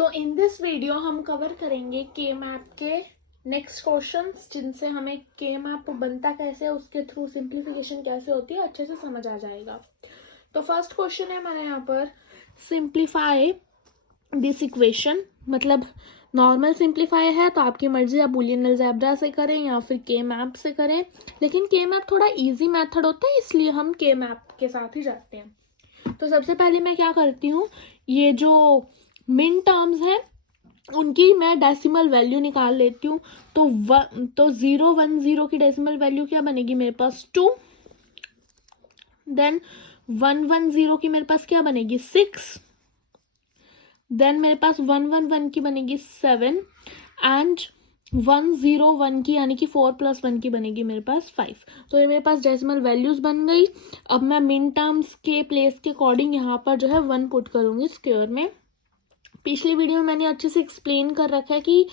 So in this video हम cover करेंगे के मैप के नेक्स्ट क्वेश्चंस, जिनसे हमें के मैप बनता कैसे है, उसके थ्रू सिंप्लीफिकेशन कैसे होती है अच्छे से समझ आ जाएगा। तो फर्स्ट क्वेश्चन है हमारे यहाँ पर, सिंप्लीफाई दिस इक्वेशन। मतलब नॉर्मल सिंप्लीफाई है तो आपकी मर्जी, आप बूलियन अलजेब्रा से करें या फिर के मैप से करें, लेकिन के मैप थोड़ा इजी मेथड होता है इसलिए हम के मैप के साथ ही जाते हैं। तो सबसे पहले मैं क्या करती हूँ, ये जो मिन टर्म्स हैं उनकी मैं डेसिमल वैल्यू निकाल लेती हूँ। तो 010 की डेसिमल वैल्यू क्या बनेगी मेरे पास 2, देन 110 की मेरे पास क्या बनेगी 6, देन मेरे पास 111 की बनेगी 7 एंड 101 की यानी कि 4 + 1 की बनेगी मेरे पास 5। तो ये मेरे पास डेसिमल वैल्यूज बन गई। अब मैं मिन टर्म्स के प्लेस के अकॉर्डिंग यहाँ पर जो है 1 पुट करूँगी स्क्वायर में। पिछली वीडियो में मैंने अच्छे से एक्सप्लेन कर रखा है कि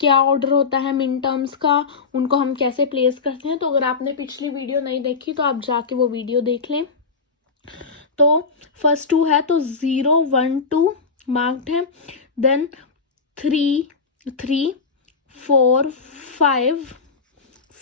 क्या ऑर्डर होता है मिन टर्म्स का, उनको हम कैसे प्लेस करते हैं। तो अगर आपने पिछली वीडियो नहीं देखी तो आप जाके वो वीडियो देख लें। तो फर्स्ट 2 है तो 0 1 2 मार्क्ड है, देन 3 3 4 5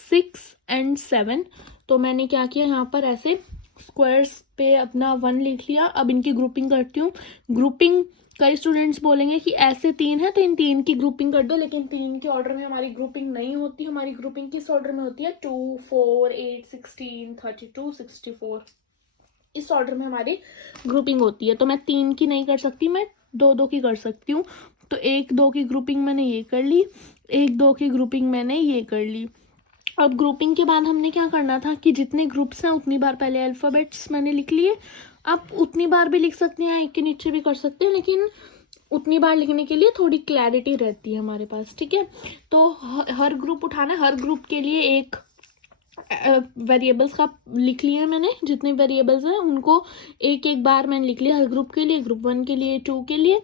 6 एंड 7। तो मैंने क्या किया यहाँ पर ऐसे स्क्वायर्स पे अपना 1 लिख लिया। अब इनकी ग्रुपिंग करती हूँ। ग्रुपिंग कई स्टूडेंट्स बोलेंगे कि ऐसे 3 है तो इन 3 की ग्रुपिंग कर दो, लेकिन 3 के ऑर्डर में हमारी ग्रुपिंग नहीं होती। हमारी ग्रुपिंग किस ऑर्डर में होती है 2 4 8 16 32 64, इस ऑर्डर में हमारी ग्रुपिंग होती है। तो मैं 3 की नहीं कर सकती, मैं 2 की कर सकती हूँ। तो 1 2 की ग्रुपिंग मैंने ये कर ली, 1 2 की ग्रुपिंग मैंने ये कर ली। अब ग्रुपिंग के बाद हमने क्या करना था कि जितने ग्रुप्स हैं उतनी बार पहले अल्फ़ाबेट्स मैंने लिख लिए। आप उतनी बार भी लिख सकते हैं, एक के नीचे भी कर सकते हैं, लेकिन उतनी बार लिखने के लिए थोड़ी क्लैरिटी रहती है हमारे पास, ठीक है। तो हर ग्रुप उठाना, हर ग्रुप के लिए एक वेरिएबल्स का लिख लिया मैंने, जितने वेरिएबल्स हैं उनको एक एक बार मैंने लिख लिया हर ग्रुप के लिए, ग्रुप 1 के लिए, 2 के लिए,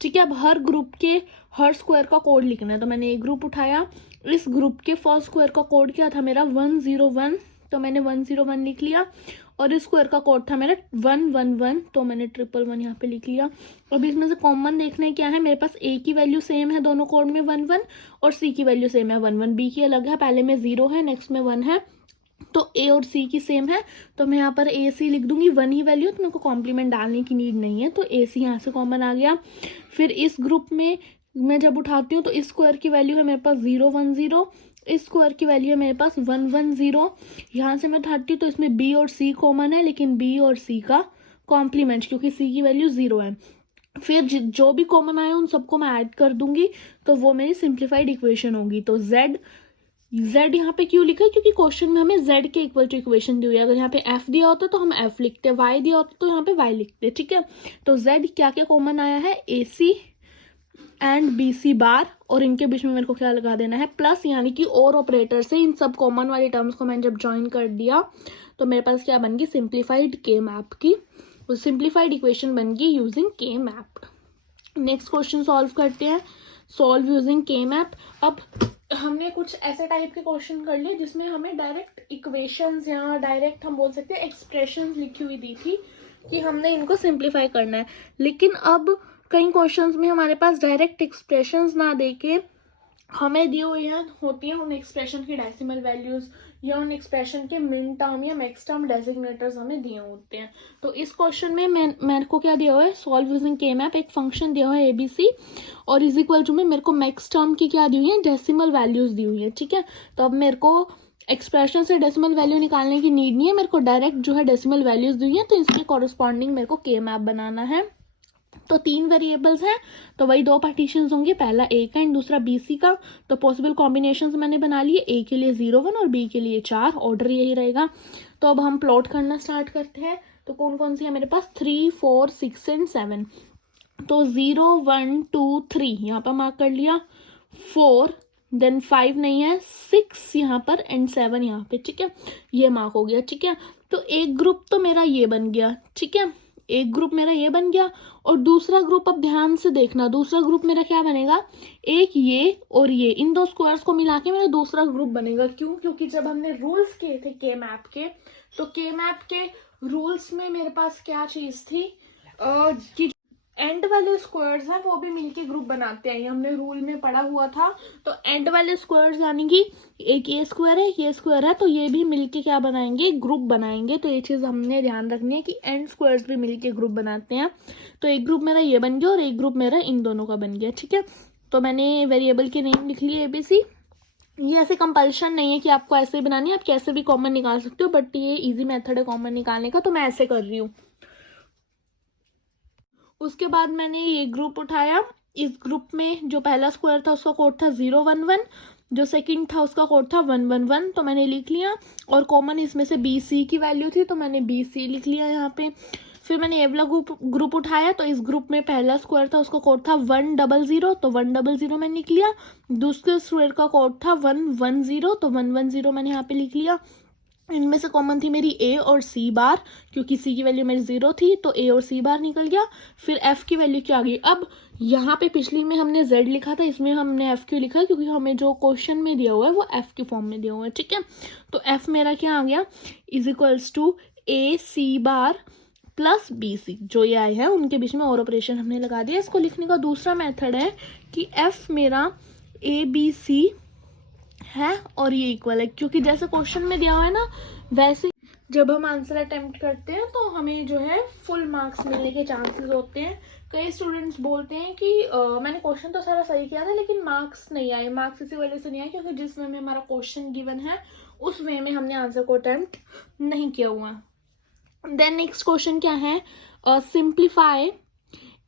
ठीक है। अब हर ग्रुप के हर स्क्वायर का कोड लिखना है। तो मैंने एक ग्रुप उठाया, इस ग्रुप के फर्स्ट स्क्वायर का कोड क्या था मेरा 101, तो मैंने 101 लिख लिया। और इस स्क्वायर का कोड था मेरा 111, तो मैंने 111 यहाँ पे लिख लिया। अब इसमें से कॉमन देखना क्या है, मेरे पास ए की वैल्यू सेम है दोनों कोड में 11, और सी की वैल्यू सेम है 11। बी की अलग है, पहले में 0 है नेक्स्ट में 1 है, तो ए और सी की सेम है। तो मैं यहाँ पर ए सी लिख दूंगी, 1 ही वैल्यू, तो मेरे को कॉम्प्लीमेंट डालने की नीड नहीं है। तो ए सी यहाँ से कॉमन आ गया। फिर इस ग्रुप में मैं जब उठाती हूँ तो इस स्क्वायर की वैल्यू है मेरे पास 010, इस स्क्वायर की वैल्यू है मेरे पास 110। यहाँ से मैं उठाती हूँ तो इसमें बी और सी कॉमन है, लेकिन बी और सी का कॉम्प्लीमेंट, क्योंकि सी की वैल्यू 0 है। फिर जो भी कॉमन आए उन सबको मैं ऐड कर दूंगी, तो वो मेरी सिंप्लीफाइड इक्वेशन होगी। तो z यहाँ पे क्यों लिखा है, क्योंकि क्वेश्चन में हमें z के इक्वल टू इक्वेशन दी हुई है। अगर यहाँ पे f दिया होता तो हम f लिखते, y दिया होता तो यहाँ पे y लिखते, ठीक है। तो z क्या क्या कॉमन आया है, ac एंड bc बार, और इनके बीच में मेरे को क्या लगा देना है प्लस, यानी कि और ऑपरेटर से इन सब कॉमन वाली टर्म्स को मैंने जब ज्वाइन कर दिया तो मेरे पास क्या बन गई सिंप्लीफाइड के मैप की सिंप्लीफाइड इक्वेशन बन गई यूजिंग के मैप। नेक्स्ट क्वेश्चन सॉल्व करते हैं, सॉल्व यूजिंग के मैप। अब हमने कुछ ऐसे टाइप के क्वेश्चन कर लिए जिसमें हमें डायरेक्ट इक्वेशंस या डायरेक्ट हम बोल सकते हैं एक्सप्रेशंस लिखी हुई दी थी कि हमने इनको सिंप्लीफाई करना है। लेकिन अब कई क्वेश्चंस में हमारे पास डायरेक्ट एक्सप्रेशंस ना देके हमें दी हुई होती हैं उन एक्सप्रेशन की डेसिमल वैल्यूज, या उन एक्सप्रेशन के मिन टर्म या मैक्स टर्म डेजिग्नेटर्स हमें दिए होते हैं। तो इस क्वेश्चन में मेरे को क्या दिया हुआ है, सॉल्व यूजिंग के मैप, एक फंक्शन दिया हुआ है एबीसी, और इज इक्वल टू में मेरे को मैक्स टर्म की क्या दी हुई है, डेसिमल वैल्यूज दी हुई है, ठीक है। तो अब मेरे को एक्सप्रेशन से डेसिमल वैल्यू निकालने की नीड नहीं है, मेरे को डायरेक्ट जो है डेसिमल वैल्यूज दी हुई है, तो इसके कॉरस्पॉन्डिंग मेरे को के मैप बनाना है। तो 3 वेरिएबल्स हैं तो वही 2 पार्टीशंस होंगे, पहला ए का एंड दूसरा बी सी का। तो पॉसिबल कॉम्बिनेशंस मैंने बना लिए, ए के लिए 0 1 और बी के लिए 4, ऑर्डर यही रहेगा। तो अब हम प्लॉट करना स्टार्ट करते हैं। तो कौन कौन सी है मेरे पास 3 4 6 एंड 7। तो 0 1 2 3 यहाँ पर मार्क कर लिया, 4 देन 5 नहीं है, 6 यहाँ पर एंड 7 यहाँ पे, ठीक है, ये मार्क हो गया, ठीक है। तो एक ग्रुप तो मेरा ये बन गया, ठीक है, एक ग्रुप मेरा ये बन गया। और दूसरा ग्रुप अब ध्यान से देखना, दूसरा ग्रुप मेरा क्या बनेगा, एक ये और ये, इन 2 स्क्वायर्स को मिला के मेरा दूसरा ग्रुप बनेगा। क्यों, क्योंकि जब हमने रूल्स किए थे के मैप के, तो के मैप के रूल्स में मेरे पास क्या चीज थी कि एंड वाले स्क्वायर्स हैं वो भी मिलके ग्रुप बनाते हैं, ये हमने रूल में पढ़ा हुआ था। तो एंड वाले स्क्वायर्स यानी कि एक ये स्क्वायर है, ये स्क्वायर है, तो ये भी मिलके क्या बनाएंगे, ग्रुप बनाएंगे। तो ये चीज़ हमने ध्यान रखनी है कि एंड स्क्वायर्स भी मिलके ग्रुप बनाते हैं। तो एक ग्रुप मेरा ये बन गया और एक ग्रुप मेरा इन दोनों का बन गया, ठीक है। तो मैंने वेरिएबल के नेम लिख लिए ABC। ये ऐसे कंपल्शन नहीं है कि आपको ऐसे ही बनानी है, आप कैसे भी कॉमन निकाल सकते हो, बट ये इजी मेथड है कॉमन निकालने का, तो मैं ऐसे कर रही हूँ। उसके बाद मैंने ये ग्रुप उठाया, इस ग्रुप में जो पहला स्क्वायर था उसका कोड था 0 1 1, जो सेकंड था उसका कोड था 1 1 1, तो मैंने लिख लिया। और कॉमन इसमें से BC की वैल्यू थी, तो मैंने BC लिख लिया यहाँ पे। फिर मैंने ये वाला ग्रुप उठाया, तो इस ग्रुप में पहला स्क्वायर था उसका कोड था 1 0 0, तो 1 0 0 मैंने लिख लिया। दूसरे स्क्वायर का कोड था 1 1 0, तो 1 1 0 मैंने यहाँ पे लिख लिया। इनमें से कॉमन थी मेरी A और C बार, क्योंकि C की वैल्यू मेरी 0 थी, तो A और C बार निकल गया। फिर F की वैल्यू क्या आ गई, अब यहाँ पे पिछली में हमने Z लिखा था, इसमें हमने F क्यों लिखा, क्योंकि हमें जो क्वेश्चन में दिया हुआ है वो F के फॉर्म में दिया हुआ है, ठीक है। तो F मेरा क्या आ गया, is equals to AC bar plus BC, जो ये आए हैं उनके बीच में और ऑपरेशन हमने लगा दिया। इसको लिखने का दूसरा मेथड है कि F मेरा ABC है और ये इक्वल है, क्योंकि जैसे क्वेश्चन में दिया हुआ है ना, वैसे जब हम आंसर अटेम्प्ट करते हैं तो हमें जो है फुल मार्क्स मिलने के चांसेस होते हैं। कई स्टूडेंट्स बोलते हैं कि मैंने क्वेश्चन तो सारा सही किया था लेकिन मार्क्स नहीं आए। मार्क्स इसी वजह से नहीं आए क्योंकि जिस वे में हमारा क्वेश्चन गिवन है उस वे में हमने आंसर को अटेम्प्ट नहीं किया हुआ। देन नेक्स्ट क्वेश्चन क्या है, सिंप्लीफाई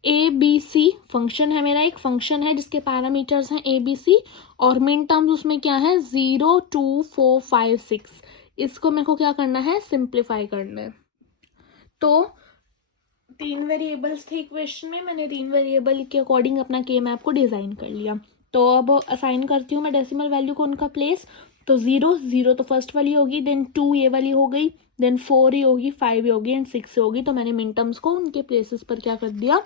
ABC फंक्शन है मेरा, एक फंक्शन है जिसके पैरामीटर्स हैं ABC और मिन टर्म्स उसमें क्या है 0 2 4 5 6। इसको मेरे को क्या करना है, सिंप्लीफाई करना है। तो 3 वेरिएबल्स थे इक्वेशन में, मैंने 3 वेरिएबल के अकॉर्डिंग अपना के मैप को डिज़ाइन कर लिया। तो अब असाइन करती हूँ मैं डेसिमल वैल्यू को उनका प्लेस। तो 0 0 तो फर्स्ट वाली होगी, देन 2 ये वाली हो गई, देन 4 ही होगी, 5 ही होगी एंड 6 होगी। तो मैंने मिन टर्म्स को उनके प्लेसेस पर क्या कर दिया,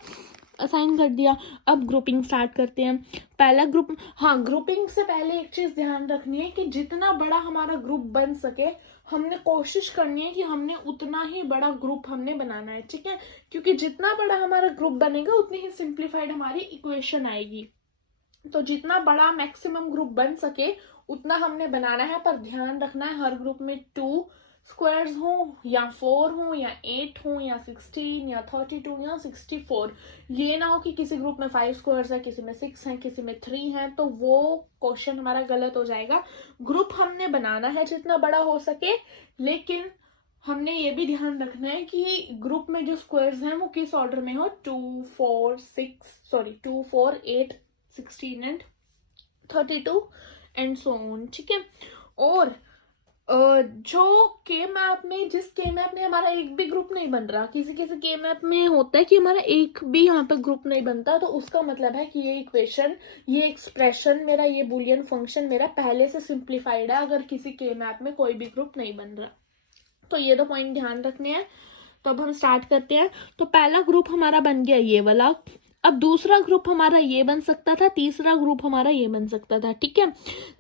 असाइन कर दिया। अब ग्रुपिंग स्टार्ट करते हैं। पहला ग्रुप, हाँ ग्रुपिंग से पहले एक चीज़ ध्यान रखनी है कि जितना बड़ा हमारा ग्रुप बन सके हमने कोशिश करनी है कि हमने उतना ही बड़ा ग्रुप हमने बनाना है, ठीक है। क्योंकि जितना बड़ा हमारा ग्रुप बनेगा उतनी ही सिंप्लीफाइड हमारी इक्वेशन आएगी। तो जितना बड़ा मैक्सिमम ग्रुप बन सके उतना हमने बनाना है, पर ध्यान रखना है हर ग्रुप में 2 स्क्वायर्स हो या 4 हो या 8 हो या 16 या 32 या 64। ये ना हो कि किसी ग्रुप में 5 स्क्वायर्स है, किसी में 6 है, किसी में 3 है, तो वो क्वेश्चन हमारा गलत हो जाएगा। ग्रुप हमने बनाना है जितना बड़ा हो सके, लेकिन हमने ये भी ध्यान रखना है कि ग्रुप में जो स्क्वायर्स हैं वो किस ऑर्डर में हो, 2 4 8 16 एंड 32 एंड सो ऑन, ठीक है। और जो के मैप में, जिस के मैप में हमारा एक भी ग्रुप नहीं बन रहा, किसी किसी के मैप में होता है कि हमारा एक भी यहाँ पे ग्रुप नहीं बनता, तो उसका मतलब है कि ये इक्वेशन, ये एक्सप्रेशन मेरा, ये बुलियन फंक्शन मेरा पहले से सिंप्लीफाइड है अगर किसी के मैप में कोई भी ग्रुप नहीं बन रहा। तो ये 2 पॉइंट ध्यान रखने हैं। तो अब हम स्टार्ट करते हैं। तो पहला ग्रुप हमारा बन गया ये वाला, अब दूसरा ग्रुप हमारा ये बन सकता था, तीसरा ग्रुप हमारा ये बन सकता था, ठीक है।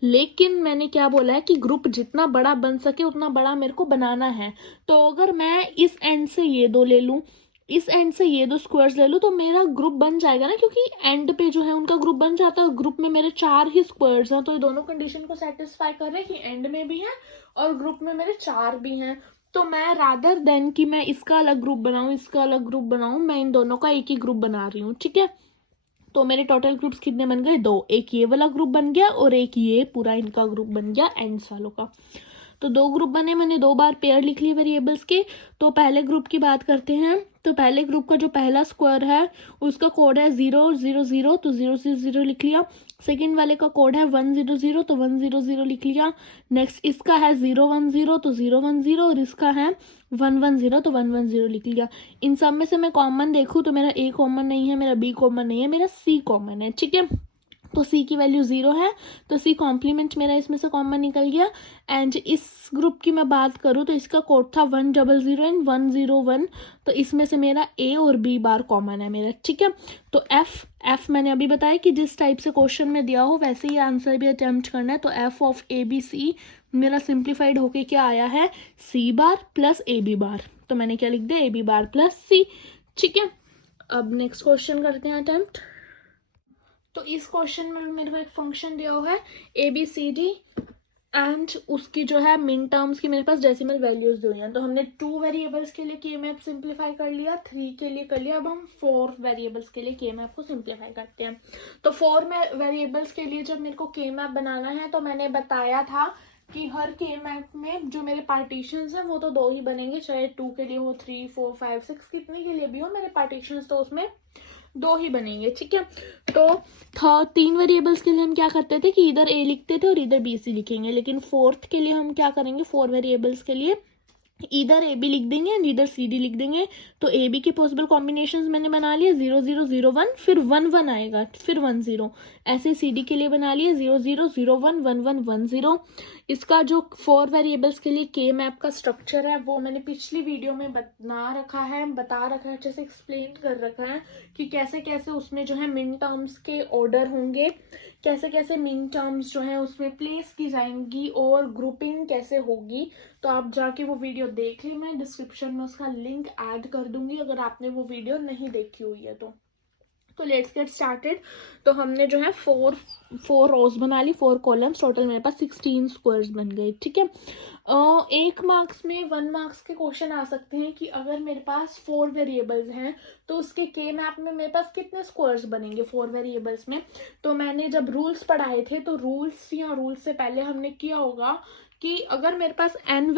लेकिन मैंने क्या बोला है कि ग्रुप जितना बड़ा बन सके उतना बड़ा मेरे को बनाना है। तो अगर मैं इस एंड से ये 2 ले लूँ, इस एंड से ये 2 स्क्वायर्स ले लूँ, तो मेरा ग्रुप बन जाएगा ना, क्योंकि एंड पे जो है उनका ग्रुप बन जाता है। ग्रुप में मेरे 4 ही स्क्वायर्स हैं, तो ये दोनों कंडीशन को सेटिस्फाई कर रहे हैं कि एंड में भी है और ग्रुप में मेरे 4 भी हैं। तो मैं रादर देन कि मैं इसका अलग ग्रुप बनाऊं, इसका अलग ग्रुप बनाऊं, मैं इन दोनों का एक ही ग्रुप बना रही हूँ, ठीक है। तो मेरे टोटल ग्रुप्स कितने बन गए, 2। एक ये वाला ग्रुप बन गया और एक ये पूरा इनका ग्रुप बन गया एंड्स वालों का। तो 2 ग्रुप बने, मैंने 2 बार पेयर लिख लिए वेरिएबल्स के। तो पहले ग्रुप की बात करते हैं। तो पहले ग्रुप का जो पहला स्क्वायर है उसका कोड है 0 0 0, तो 0 0 0 लिख लिया। सेकेंड वाले का कोड है 1 0 0, तो 1 0 0 लिख लिया। नेक्स्ट इसका है 0 1 0, तो 0 1 0, और इसका है 1 1 0, तो 1 1 0 लिख लिया। इन सब में से मैं कॉमन देखूँ तो मेरा A कॉमन नहीं है, मेरा B कॉमन नहीं है, मेरा C कॉमन है, ठीक है। तो C की वैल्यू 0 है, तो C कॉम्प्लीमेंट मेरा इसमें से कॉमन निकल गया। एंड इस ग्रुप की मैं बात करूँ तो इसका कोड था 1 0 0 एंड 1 0 1, तो इसमें से मेरा A और B बार कॉमन है मेरा, ठीक है। तो F मैंने अभी बताया कि जिस टाइप से क्वेश्चन में दिया हो वैसे ही आंसर भी अटेम्प्ट करना है। तो F ऑफ ABC मेरा सिंप्लीफाइड होके क्या आया है, C बार प्लस AB बार। तो मैंने क्या लिख दिया, AB बार प्लस C, ठीक है। अब नेक्स्ट क्वेश्चन करते हैं अटेम्प्ट। तो इस क्वेश्चन में भी मेरे को एक फंक्शन दिया हुआ है ABCD एंड उसकी जो है मिन टर्म्स की मेरे पास डेसिमल वैल्यूज दी हुई हैं। तो हमने 2 वेरिएबल्स के लिए के मैप सिंप्लीफाई कर लिया, 3 के लिए कर लिया, अब हम 4 वेरिएबल्स के लिए के मैप को सिंप्लीफाई करते हैं। तो 4 वेरिएबल्स के लिए जब मेरे को के मैप बनाना है तो मैंने बताया था कि हर के मैप में जो मेरे पार्टीशंस हैं वो तो 2 ही बनेंगे, चाहे 2 के लिए हो, 3, 4, 5, 6 कितने के लिए भी हो, मेरे पार्टीशंस तो उसमें 2 ही बनेंगे। ठीक है, तो 3 वेरिएबल्स के लिए हम क्या करते थे कि इधर A लिखते थे और इधर BC लिखेंगे, लेकिन 4th के लिए हम क्या करेंगे, 4 वेरिएबल्स के लिए इधर AB लिख देंगे एंड इधर CD लिख देंगे। तो AB की पॉसिबल कॉम्बिनेशंस मैंने बना लिए 0 0 0 1, फिर 1 1 आएगा, फिर 1 0। ऐसे CD के लिए बना लिए 0 0 0 1 1 1 1 0। इसका जो 4 वेरिएबल्स के लिए के मैप का स्ट्रक्चर है वो मैंने पिछली वीडियो में बता रखा है, अच्छे से एक्सप्लेन कर रखा है कि कैसे कैसे उसमें जो है मिन टर्म्स के ऑर्डर होंगे, कैसे कैसे मिन टर्म्स जो है उसमें प्लेस की जाएंगी और ग्रुपिंग कैसे होगी। तो आप जाके वो वीडियो देख लें, मैं डिस्क्रिप्शन में उसका लिंक ऐड कर दूंगी अगर आपने वो वीडियो नहीं देखी हुई है तो लेट्स गेट स्टार्टेड। तो हमने जो है 4 रोज बना ली, 4 कॉलम्स, टोटल मेरे पास 16 स्क्वायर्स बन गए। ठीक है, 1 मार्क्स में 1 मार्क्स के क्वेश्चन आ सकते हैं कि अगर मेरे पास 4 वेरिएबल्स हैं तो उसके के मैप में मेरे पास कितने स्क्वायर्स बनेंगे 4 वेरिएबल्स में। तो मैंने जब रूल्स पढ़ाए थे तो रूल्स से पहले हमने किया होगा कि अगर मेरे पास n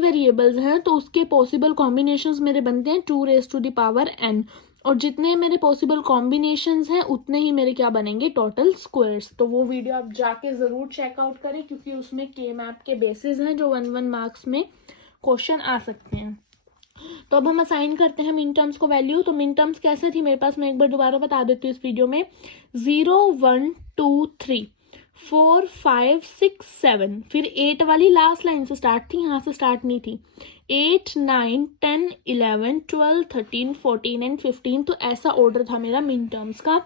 वेरिएबल्स हैं तो उसके पॉसिबल कॉम्बिनेशंस मेरे बनते हैं 2 raised to the power n, और जितने मेरे पॉसिबल कॉम्बिनेशंस हैं उतने ही मेरे क्या बनेंगे टोटल स्क्वायर्स। तो वो वीडियो आप जाके ज़रूर चेकआउट करें क्योंकि उसमें के मैप के बेसिस हैं जो 1 मार्क्स में क्वेश्चन आ सकते हैं। तो अब हम असाइन करते हैं मिन टर्म्स को वैल्यू। तो मिन टर्म्स कैसे थी मेरे पास, मैं एक बार दोबारा बता देती हूँ इस वीडियो में। 0 1 2 3 4 5 6 7, फिर 8 वाली लास्ट लाइन से स्टार्ट थी, यहाँ से स्टार्ट नहीं थी। 8 9 10 11 12 13 14 एंड 15। तो ऐसा ऑर्डर था मेरा मिन टर्म्स का।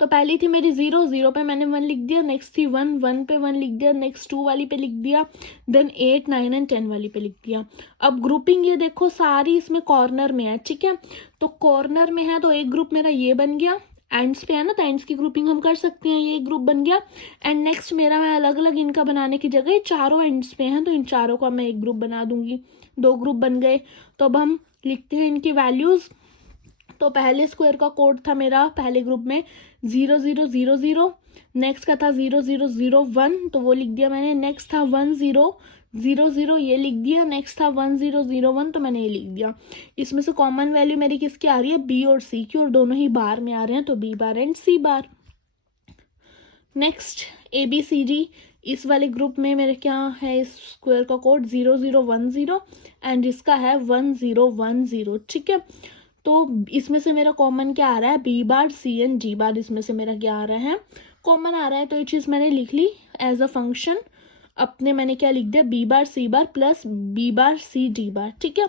तो पहली थी मेरी 0 0 पे मैंने 1 लिख दिया, नेक्स्ट थी 1 1 पे 1 लिख दिया, नेक्स्ट 2 वाली पे लिख दिया, देन 8 9 एंड 10 वाली पे लिख दिया। अब ग्रुपिंग ये देखो सारी इसमें कॉर्नर में है। ठीक है, तो कॉर्नर में है तो एक ग्रुप मेरा ये बन गया, एंड्स पे है ना तो एंड्स की ग्रुपिंग हम कर सकते हैं, ये एक ग्रुप बन गया। एंड नेक्स्ट मेरा मैं अलग अलग इनका बनाने की जगह चारों एंड्स पे हैं तो इन चारों का मैं एक ग्रुप बना दूंगी, 2 ग्रुप बन गए। तो अब हम लिखते हैं इनकी वैल्यूज। तो पहले स्क्वायर का कोड था मेरा पहले ग्रुप में 0 0 0 0, नेक्स्ट का था 0 0 0 1, तो वो लिख दिया मैंने। नेक्स्ट था 1 0 0 0, ये लिख दिया। नेक्स्ट था 1 0 0 1, तो मैंने ये लिख दिया। इसमें से कॉमन वैल्यू मेरी किसकी आ रही है, बी और सी की, और दोनों ही बार में आ रहे हैं तो b bar and c bar. Next ABCD, इस वाले ग्रुप में मेरे क्या है इस स्क्वायर का कोड 0 0 1 0 एंड इसका है 1 0 1 0। ठीक है, तो इसमें से मेरा कॉमन क्या आ रहा है, b bar c and d bar, इसमें से मेरा क्या आ रहा है कॉमन आ रहा है। तो ये चीज़ मैंने लिख ली एज अ फंक्शन अपने, मैंने क्या लिख दिया, बी बार सी bar plus B bar C D bar. ठीक है,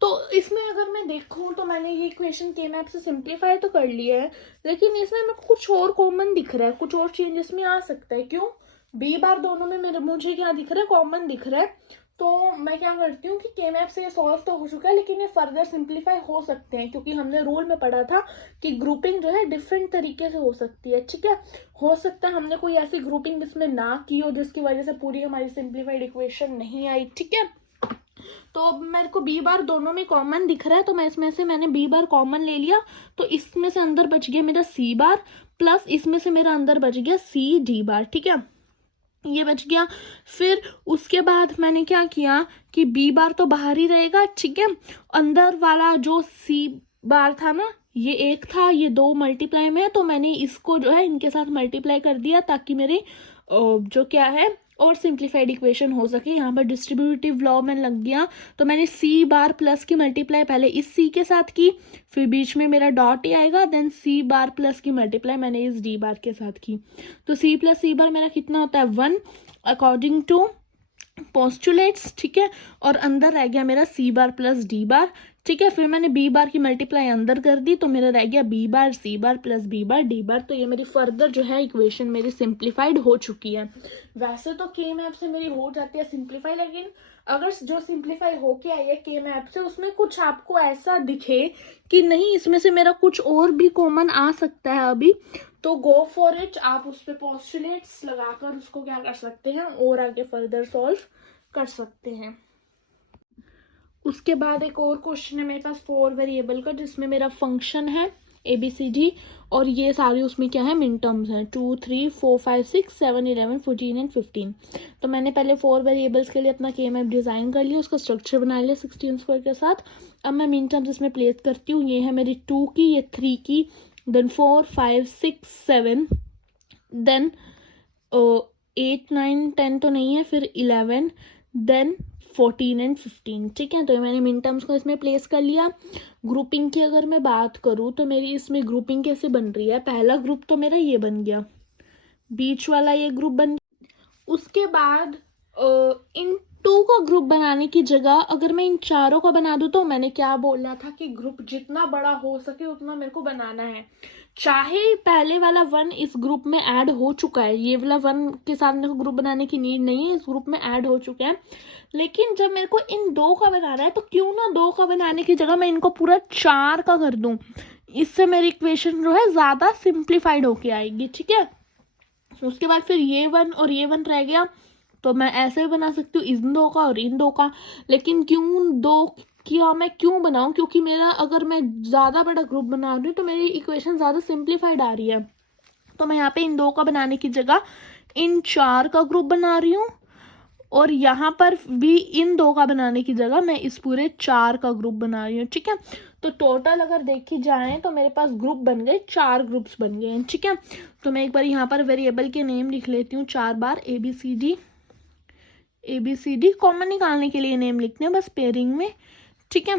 तो इसमें अगर मैं देखूँ तो मैंने ये इक्वेशन के मैप से सिंप्लीफाई तो कर लिया है, लेकिन इसमें मेरे को कुछ और कॉमन दिख रहा है, कुछ और चेंज इसमें आ सकता है। क्यों, बी बार दोनों में मेरे मुझे क्या दिख रहा है, कॉमन दिख रहा है। तो मैं क्या करती हूँ कि के मैप से ये सॉल्व तो हो चुका है लेकिन ये फर्दर सिंप्लीफाई हो सकते हैं क्योंकि हमने रूल में पढ़ा था कि ग्रुपिंग जो है डिफरेंट तरीके से हो सकती है। ठीक है, हो सकता है हमने कोई ऐसी ग्रुपिंग जिसमें ना की हो जिसकी वजह से पूरी हमारी सिंप्लीफाइड इक्वेशन नहीं आई। ठीक है, तो अब मेरे को बी बार दोनों में कॉमन दिख रहा है तो मैं इसमें से मैंने बी बार कॉमन ले लिया, तो इसमें से अंदर बच गया मेरा सी बार प्लस इसमें से मेरा अंदर बच गया सी डी बार। ठीक है, ये बच गया। फिर उसके बाद मैंने क्या किया कि बी बार तो बाहर ही रहेगा। ठीक है, अंदर वाला जो सी बार था ना, ये एक था, ये 2 मल्टीप्लाई में है, तो मैंने इसको जो है इनके साथ मल्टीप्लाई कर दिया ताकि मेरे जो क्या है और सिंप्लीफाइड इक्वेशन हो सके। यहाँ पर डिस्ट्रीब्यूटिव लॉ में लग गया, तो मैंने सी बार प्लस की मल्टीप्लाई पहले इस सी के साथ की, फिर बीच में मेरा डॉट ही आएगा, देन सी बार प्लस की मल्टीप्लाई मैंने इस डी बार के साथ की। तो सी प्लस सी बार मेरा कितना होता है 1 अकॉर्डिंग टू पोस्टुलेट्स। ठीक है, और अंदर रह गया मेरा C bar plus D bar. ठीक है। फिर मैंने बी बार की मल्टीप्लाई अंदर कर दी तो मेरा रह गया बी बार सी bar plus B bar D bar. तो ये मेरी फर्दर जो है इक्वेशन मेरी सिंप्लीफाइड हो चुकी है। वैसे तो के मैप से मेरी हो जाती है सिंप्लीफाई, लेकिन अगर जो सिंप्लीफाई होके आई है के मैप से उसमें कुछ आपको ऐसा दिखे कि नहीं इसमें से मेरा कुछ और भी कॉमन आ सकता है अभी, तो गो फॉर इट। आप उस पर पोस्टुलेट्स लगाकर उसको क्या कर सकते हैं और आगे फर्दर सॉल्व कर सकते हैं। उसके बाद एक और क्वेश्चन है मेरे पास 4 वेरिएबल का, जिसमें मेरा फंक्शन है ABCD और ये सारे उसमें क्या है मिन टर्म्स हैं 2 3 4 5 6 7 11 14 एंड 15। तो मैंने पहले 4 वेरिएबल्स के लिए अपना के मैप डिज़ाइन कर लिया, उसका स्ट्रक्चर बना लिया 16 स्क्वायर के साथ। अब मैं मिन टर्म्स इसमें प्लेस करती हूँ। ये है मेरी 2 की, ये 3 की, देन 4 5 6 7, देन 8 9 10 तो नहीं है, फिर 11, देन 14 एंड 15। ठीक है, तो मैंने मिन टर्म्स को इसमें प्लेस कर लिया। ग्रुपिंग की अगर मैं बात करूँ तो मेरी इसमें ग्रुपिंग कैसे बन रही है, पहला ग्रुप तो मेरा ये बन गया, बीच वाला ये ग्रुप बन गया। उसके बाद इन 2 का ग्रुप बनाने की जगह अगर मैं इन चारों का बना दूं, तो मैंने क्या बोला था कि ग्रुप जितना बड़ा हो सके उतना मेरे को बनाना है। चाहे पहले वाला 1 इस ग्रुप में ऐड हो चुका है, ये वाला 1 के साथ मेरे को ग्रुप बनाने की नीड नहीं है, इस ग्रुप में ऐड हो चुके हैं, लेकिन जब मेरे को इन 2 का बनाना है तो क्यों ना 2 का बनाने की जगह मैं इनको पूरा 4 का कर दूं। इससे मेरी इक्वेशन जो है ज़्यादा सिंप्लीफाइड होके आएगी। ठीक है, उसके बाद फिर ये 1 और ये 1 रह गया, तो मैं ऐसे भी बना सकती हूँ इन 2 का और इन 2 का। लेकिन क्यों 2 किया मैं क्यों बनाऊँ, क्योंकि मेरा अगर मैं ज़्यादा बड़ा ग्रुप बना रही हूँ तो मेरी इक्वेशन ज़्यादा सिंप्लीफाइड आ रही है। तो मैं यहाँ पे इन 2 का बनाने की जगह इन 4 का ग्रुप बना रही हूँ, और यहाँ पर भी इन 2 का बनाने की जगह मैं इस पूरे 4 का ग्रुप बना रही हूँ। ठीक है, तो टोटल अगर देखी जाए तो मेरे पास ग्रुप बन गए, 4 ग्रुप्स बन गए हैं। ठीक है, तो मैं एक बार यहाँ पर वेरिएबल के नेम लिख लेती हूँ 4 बार, ABCD कॉमन निकालने के लिए नेम लिखते हैं बस पेयरिंग में। ठीक है,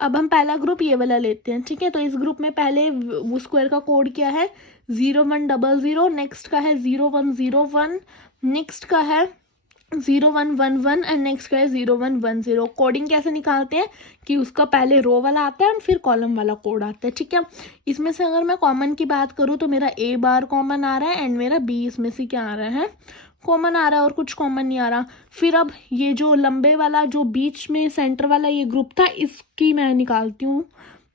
अब हम पहला ग्रुप ये वाला लेते हैं। ठीक है, तो इस ग्रुप में पहले वो स्क्वायर का कोड क्या है 0100, नेक्स्ट का है 0101, नेक्स्ट का है 0111 एंड नेक्स्ट का है 0110। कोडिंग कैसे निकालते हैं कि उसका पहले रो वाला आता है और फिर कॉलम वाला कोड आता है। ठीक है, इसमें से अगर मैं कॉमन की बात करूँ तो मेरा A बार कॉमन आ रहा है एंड मेरा B इसमें से क्या आ रहा है कॉमन आ रहा है, और कुछ कॉमन नहीं आ रहा। फिर अब ये जो लंबे वाला जो बीच में सेंटर वाला ये ग्रुप था, इसकी मैं निकालती हूँ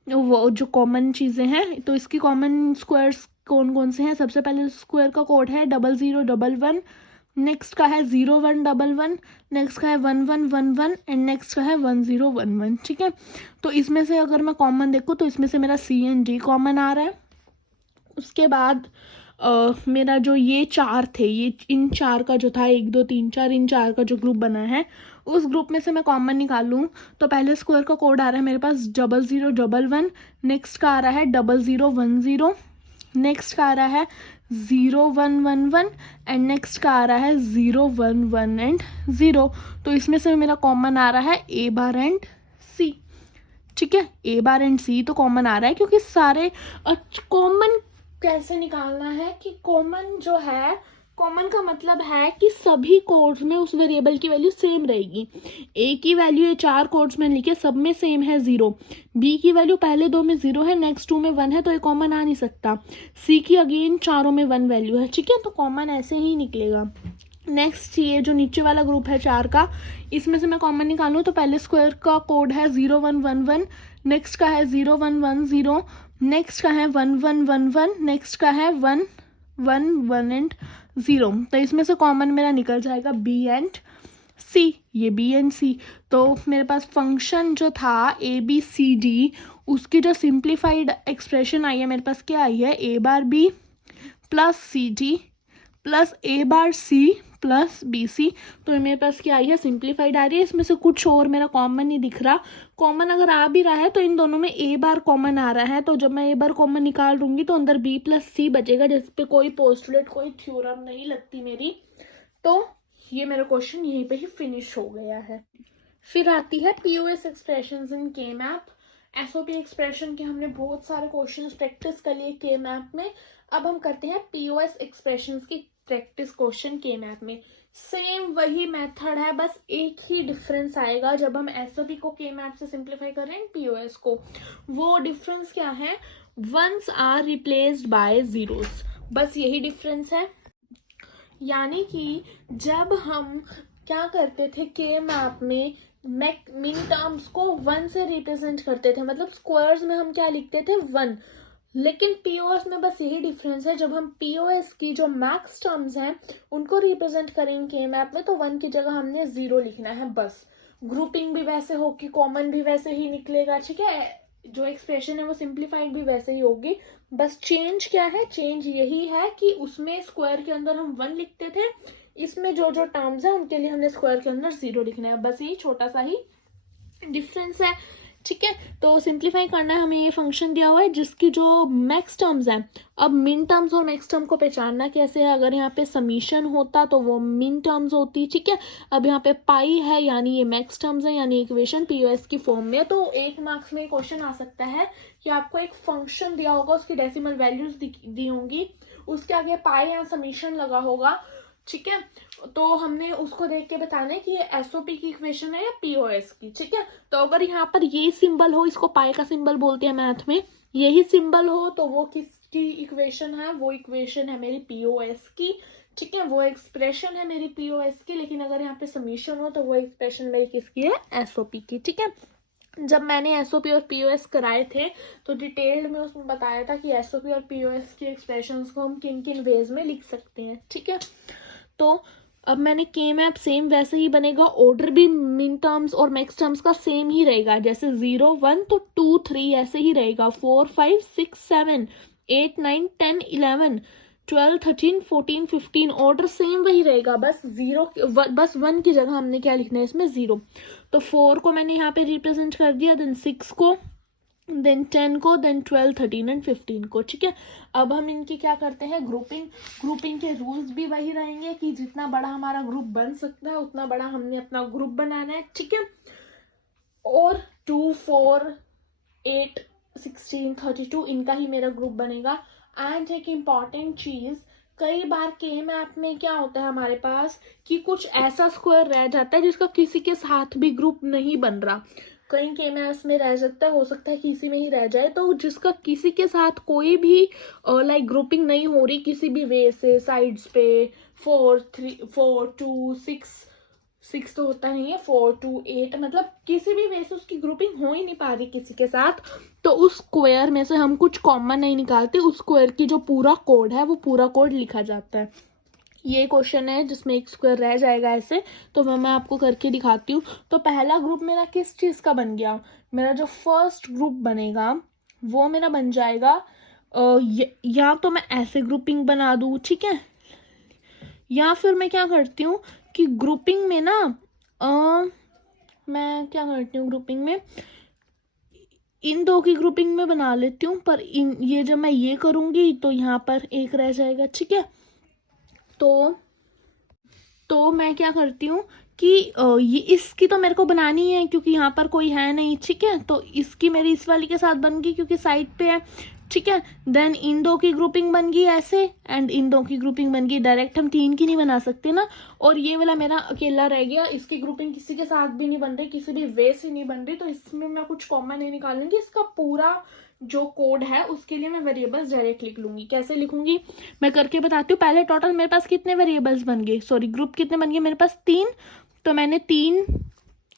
वो जो कॉमन चीज़ें हैं। तो इसकी कॉमन स्क्वायर्स कौन कौन से हैं, सबसे पहले स्क्वायर का कोड है 0011, नेक्स्ट का है 0111, नेक्स्ट का है 1111 एंड नेक्स्ट का है 1011। ठीक है, तो इसमें से अगर मैं कॉमन देखूँ तो इसमें से मेरा C एंड D कॉमन आ रहा है। उसके बाद मेरा जो ये 4 थे, ये इन 4 का जो था 1 2 3 4, इन 4 का जो ग्रुप बना है उस ग्रुप में से मैं कॉमन निकालूँ तो पहले स्क्वायर का कोड आ रहा है मेरे पास 0011, नेक्स्ट का आ रहा है 0010, नेक्स्ट का आ रहा है 0111 एंड नेक्स्ट का आ रहा है 011 एंड 0। तो इसमें से मेरा कॉमन आ रहा है A बार एंड C। ठीक है, A बार एंड C तो कॉमन आ रहा है, क्योंकि सारे कॉमन कैसे निकालना है कि कॉमन जो है, कॉमन का मतलब है कि सभी कोड्स में उस वेरिएबल की वैल्यू सेम रहेगी। A की वैल्यू ये 4 कोड्स में लिखे सब में सेम है 0, B की वैल्यू पहले 2 में 0 है, नेक्स्ट 2 में 1 है, तो ये कॉमन आ नहीं सकता। C की अगेन चारों में 1 वैल्यू है। ठीक है, तो कॉमन ऐसे ही निकलेगा। नेक्स्ट ये जो नीचे वाला ग्रुप है 4 का, इसमें से मैं कॉमन निकालूँ तो पहले स्क्वायर का कोड है 0111, नेक्स्ट का है 0110, नेक्स्ट का है 1111, नेक्स्ट का है 111 एंड 0। तो इसमें से कॉमन मेरा निकल जाएगा B एंड C, ये B एंड C। तो मेरे पास फंक्शन जो था ABCD, उसकी जो सिंप्लीफाइड एक्सप्रेशन आई है मेरे पास क्या आई है A bar B plus CD plus A bar C plus BC। तो मेरे पास क्या आई है सिंप्लीफाइड आ रही है। इसमें से कुछ और मेरा कॉमन नहीं दिख रहा। कॉमन अगर आ भी रहा है तो इन दोनों में A बार कॉमन आ रहा है, तो जब मैं A बार कॉमन निकाल दूंगी तो अंदर B प्लस C बचेगा, जिस पे कोई पोस्टुलेट कोई थ्योरम नहीं लगती मेरी। तो ये मेरा क्वेश्चन यहीं पे ही फिनिश हो गया है। फिर आती है POS एक्सप्रेशंस इन के मैप। SOP एक्सप्रेशन के हमने बहुत सारे क्वेश्चंस प्रैक्टिस कर लिए के मैप में। अब हम करते हैं POS एक्सप्रेशंस की प्रैक्टिस क्वेश्चन के मैथ में। सेम वही मेथड है, बस एक ही डिफरेंस आएगा जब हम एसओपी को के मैथ से सिंप्लीफाई कर रहे हैं पीओएस को। वो डिफरेंस क्या है, ones are replaced by zeros, बस यही डिफरेंस है। यानी कि जब हम क्या करते थे के मैप में मिन टर्म्स को 1 से रिप्रेजेंट करते थे, मतलब स्क्वायर्स में हम क्या लिखते थे 1, लेकिन पीओएस में बस यही डिफरेंस है, जब हम पीओएस की जो मैक्स टर्म्स हैं उनको रिप्रेजेंट करेंगे के मैप में तो 1 की जगह हमने 0 लिखना है बस। ग्रुपिंग भी वैसे होगी, कॉमन भी वैसे ही निकलेगा, ठीक है, जो एक्सप्रेशन है वो सिंप्लीफाइड भी वैसे ही होगी। बस चेंज क्या है, चेंज यही है कि उसमें स्क्वायर के अंदर हम 1 लिखते थे, इसमें जो जो टर्म्स है उनके लिए हमने स्क्वायर के अंदर 0 लिखना है, बस यही छोटा सा ही डिफरेंस है, ठीक है। तो सिंप्लीफाई करना है, हमें ये फंक्शन दिया हुआ है जिसकी जो मैक्स टर्म्स हैं। अब मिन टर्म्स और मैक्स टर्म को पहचानना कैसे है, अगर यहाँ पे समीशन होता तो वो मिन टर्म्स होती, ठीक है। अब यहाँ पे पाई है यानी ये मैक्स टर्म्स है, यानी इक्वेशन पीओएस की फॉर्म में। तो 1 मार्क्स में क्वेश्चन आ सकता है कि आपको एक फंक्शन दिया होगा, उसकी डेसिमल वैल्यूज दी होंगी, उसके आगे पाई या समीशन लगा होगा, ठीक है। तो हमने उसको देख के बताना है कि ये एसओपी की इक्वेशन है या पीओएस की, ठीक है। तो अगर यहाँ पर ये सिंबल हो, इसको पाई का सिंबल बोलते हैं मैथ में, यही सिंबल हो तो वो किसकी इक्वेशन है, वो इक्वेशन है मेरी पीओएस की, ठीक है, वो एक्सप्रेशन है मेरी पीओएस की। लेकिन अगर यहाँ पे समीशन हो तो वो एक्सप्रेशन मेरी किसकी है, एसओपी की, ठीक है। जब मैंने एसओपी और पीओएस कराए थे तो डिटेल्ड में उसमें बताया था कि एसओपी और पीओएस की एक्सप्रेशंस को हम किन किन वेज में लिख सकते हैं, ठीक है। तो अब मैंने के मैप सेम वैसे ही बनेगा, ऑर्डर भी मिन टर्म्स और मैक्स टर्म्स का सेम ही रहेगा, जैसे 0 1 तो 2 3 ऐसे ही रहेगा, 4 5 6 7 8 9 10 11 12 13 14 15 ऑर्डर सेम वही रहेगा, बस 1 की जगह हमने क्या लिखना है इसमें 0। तो 4 को मैंने यहाँ पे रिप्रेजेंट कर दिया, देन 6 को, देन 10 को, देन 12 13 एंड 15 को, ठीक है। अब हम इनकी क्या करते हैं, ग्रुपिंग के रूल्स भी वही रहेंगे कि जितना बड़ा हमारा ग्रुप बन सकता है उतना बड़ा हमने अपना ग्रुप बनाना है, ठीक है। और 2 4 8 16 32 इनका ही मेरा ग्रुप बनेगा। एंड एक इम्पॉर्टेंट चीज, कई बार के मैप में क्या होता है हमारे पास कि कुछ ऐसा स्क्वायर रह जाता है जिसका किसी के साथ भी ग्रुप नहीं बन रहा, कहीं के मैप्स में रह सकता है, हो सकता है किसी में ही रह जाए, तो जिसका किसी के साथ कोई भी लाइक ग्रुपिंग नहीं हो रही किसी भी वे से, साइड्स पे 4 3 4 2 6 तो होता नहीं है, 4 2 8, मतलब किसी भी वे से उसकी ग्रुपिंग हो ही नहीं पा रही किसी के साथ, तो उस स्क्वायर में से हम कुछ कॉमन नहीं निकालते, उस स्क्वायर की जो पूरा कोड है वो पूरा कोड लिखा जाता है। ये क्वेश्चन है जिसमें एक स्क्वायर रह जाएगा ऐसे, तो वह मैं आपको करके दिखाती हूँ। तो पहला ग्रुप मेरा किस चीज़ का बन गया, मेरा जो फर्स्ट ग्रुप बनेगा वो मेरा बन जाएगा या तो मैं ऐसे ग्रुपिंग बना दूँ, ठीक है, या फिर मैं क्या करती हूँ कि ग्रुपिंग में ना मैं क्या करती हूँ, ग्रुपिंग में इन दो की ग्रुपिंग में बना लेती हूँ, पर ये जब मैं ये करूँगी तो यहाँ पर एक रह जाएगा, ठीक है। तो मैं क्या करती हूँ कि ये इसकी तो मेरे को बनानी है क्योंकि यहाँ पर कोई है नहीं, ठीक है, तो इसकी मेरी इस वाली के साथ बन गई क्योंकि साइड पे है, ठीक है। देन इन दो की ग्रुपिंग बन गई ऐसे, एंड इन दो की ग्रुपिंग बन गई, डायरेक्ट हम 3 की नहीं बना सकते ना। और ये वाला मेरा अकेला रह गया, इसकी ग्रुपिंग किसी के साथ भी नहीं बन रही, किसी भी वे से नहीं बन रही, तो इसमें मैं कुछ कॉमन नहीं निकालूंगी, इसका पूरा जो कोड है उसके लिए मैं वेरिएबल्स डायरेक्ट लिख लूंगी। कैसे लिखूंगी मैं करके बताती हूँ। पहले टोटल मेरे पास कितने वेरिएबल्स बन गए, सॉरी ग्रुप कितने बन गए मेरे पास 3, तो मैंने 3